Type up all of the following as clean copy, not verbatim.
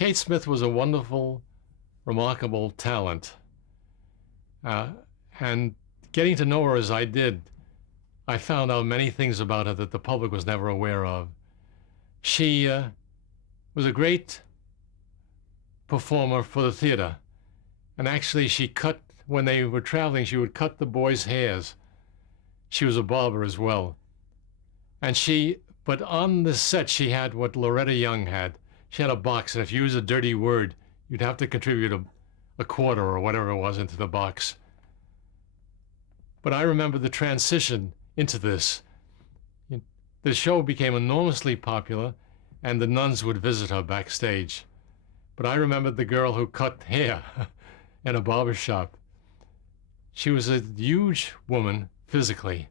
Kate Smith was a wonderful, remarkable talent. And getting to know her as I did, I found out many things about her that the public was never aware of. She was a great performer for the theater. And actually, when they were traveling, she would cut the boys' hairs. She was a barber as well. But on the set, she had what Loretta Young had. She had a box, and if you used a dirty word, you'd have to contribute a quarter or whatever it was into the box. But I remember the transition into this. The show became enormously popular, and the nuns would visit her backstage. But I remembered the girl who cut hair in a barber shop. She was a huge woman physically,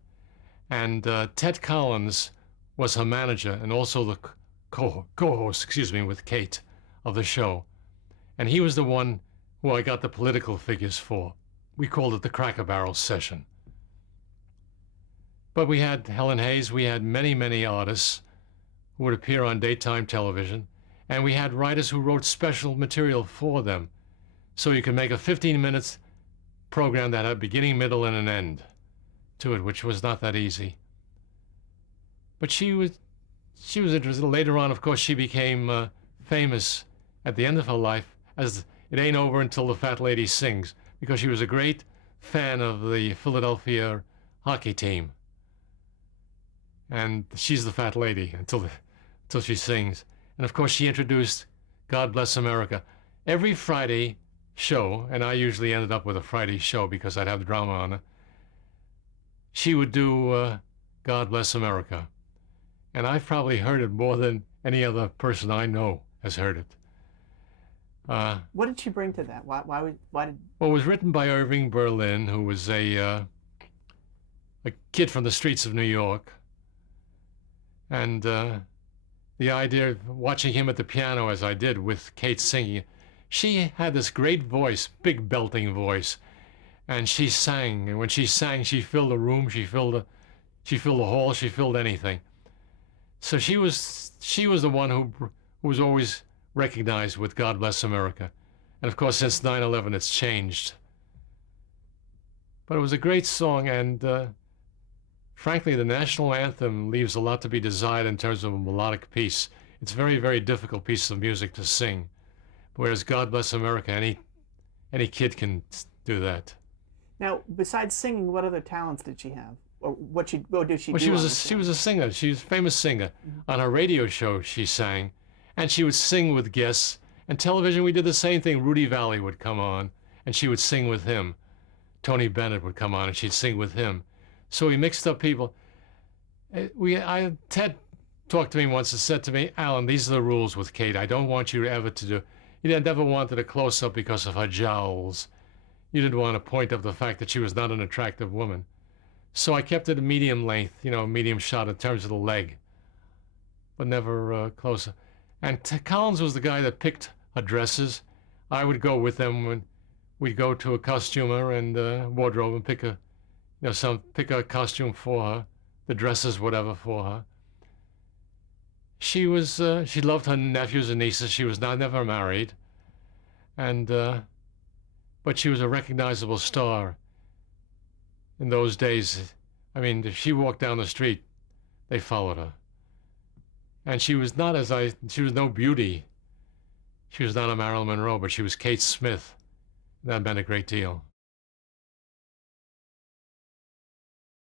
and Ted Collins was her manager and also the co-host, with Kate of the show. And he was the one who I got the political figures for. We called it the Cracker Barrel session. But we had Helen Hayes, we had many, many artists who would appear on daytime television, and we had writers who wrote special material for them. So you could make a 15-minute program that had a beginning, middle, and an end to it, which was not that easy. But she was interested. Later on, of course, she became famous at the end of her life as It Ain't Over Until the Fat Lady Sings, because she was a great fan of the Philadelphia hockey team. And she's the fat lady until she sings. And of course, she introduced God Bless America. Every Friday show, and I usually ended up with a Friday show because I'd have drama on it, she would do God Bless America. And I've probably heard it more than any other person I know has heard it. What did she bring to that? Why did? Well, it was written by Irving Berlin, who was a kid from the streets of New York. And the idea of watching him at the piano, as I did with Kate singing, she had this great voice, big belting voice, and she sang. And when she sang, she filled the room, she filled the hall, she filled anything. So she was the one who was always recognized with God Bless America. And of course, since 9/11, it's changed. But it was a great song, and frankly, the national anthem leaves a lot to be desired in terms of a melodic piece. It's a very, very difficult piece of music to sing. Whereas God Bless America, any kid can do that. Now, besides singing, what other talents did she have? Or what did she Well, do? she was a singer. She was a famous singer. Mm-hmm. On her radio show, she sang, and she would sing with guests. And television, we did the same thing. Rudy Valley would come on, and she would sing with him. Tony Bennett would come on, and she'd sing with him. So we mixed up people. Ted talked to me once and said to me, "Alan, these are the rules with Kate. I don't want you ever to do." He never wanted a close-up because of her jowls. You didn't want to point up the fact that she was not an attractive woman. So I kept it a medium length, medium shot in terms of the leg, but never closer. And Collins was the guy that picked her dresses. I would go with them when we'd go to a costumer and wardrobe and pick a costume for her, the dresses, whatever for her. She loved her nephews and nieces. She was never married, but she was a recognizable star. In those days, I mean, if she walked down the street, they followed her. And she was no beauty. She was not a Marilyn Monroe, but she was Kate Smith. That meant a great deal.